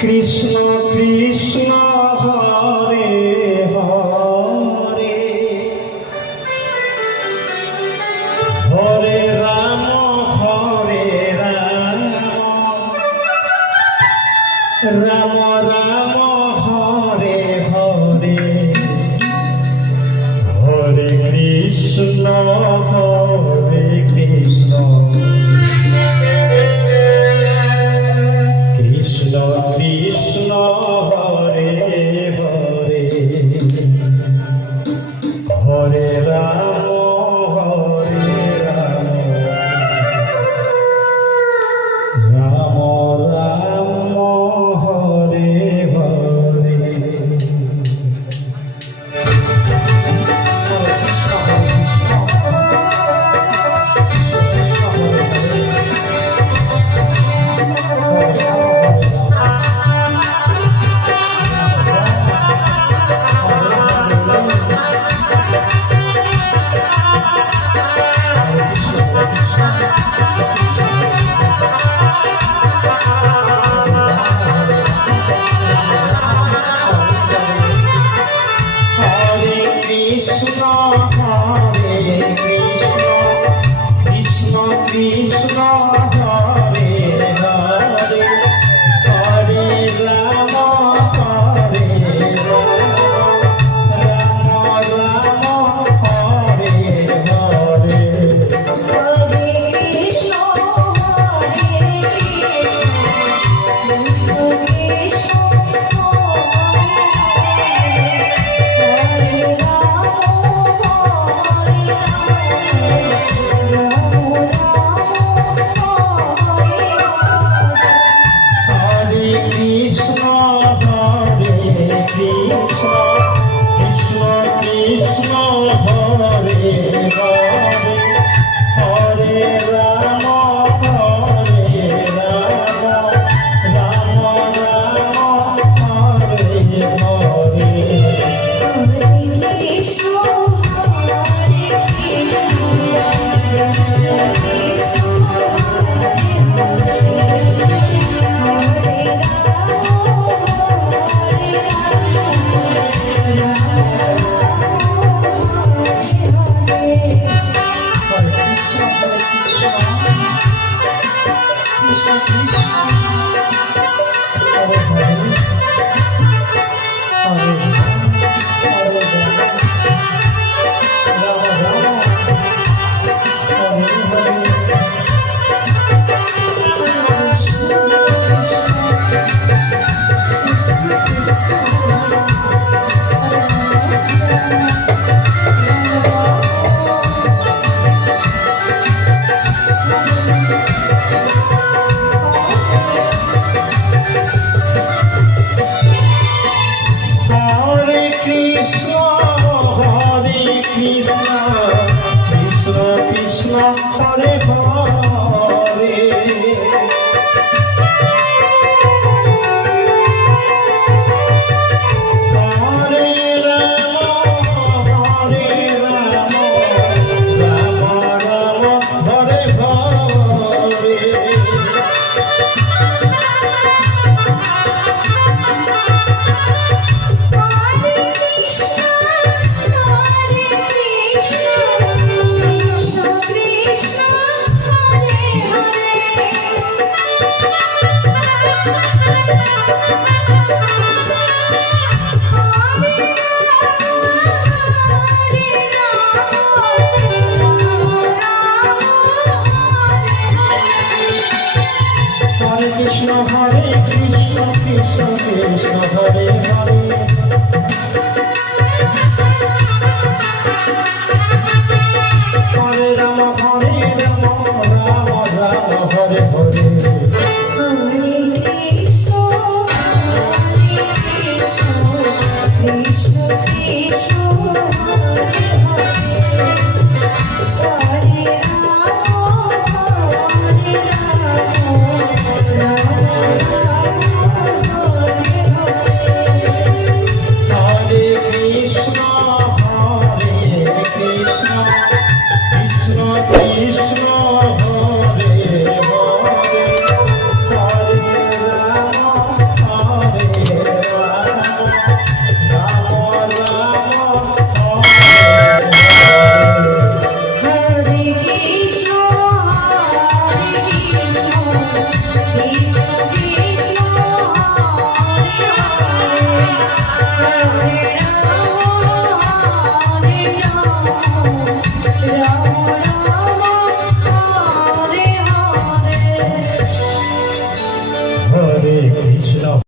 Krishna Krishna Hare Hare Hare Ram Ram Ram Hare Hare Hare Krishna Hare Krishna Krishna Krishna Hare Hare Hare Ram Ram Ram Hare Hare. Krishna Hare Krishna Krishna Krishna Hare Hare Hare Ram Hare Ram Ram Ram Hare Hare Hare Krishna Hare Krishna Krishna Hare Hare Hare Ram Ram Ram Hare Hare Krishna Hare Krishna Krishna Krishna Hare Hare Hare Ram Ram Ram Hare Hare Hare Krishna Krishna Krishna Hare Krishna Ram Ram Hare Krishna Krishna Krishna Hare Hare Hare Ram Ram Ram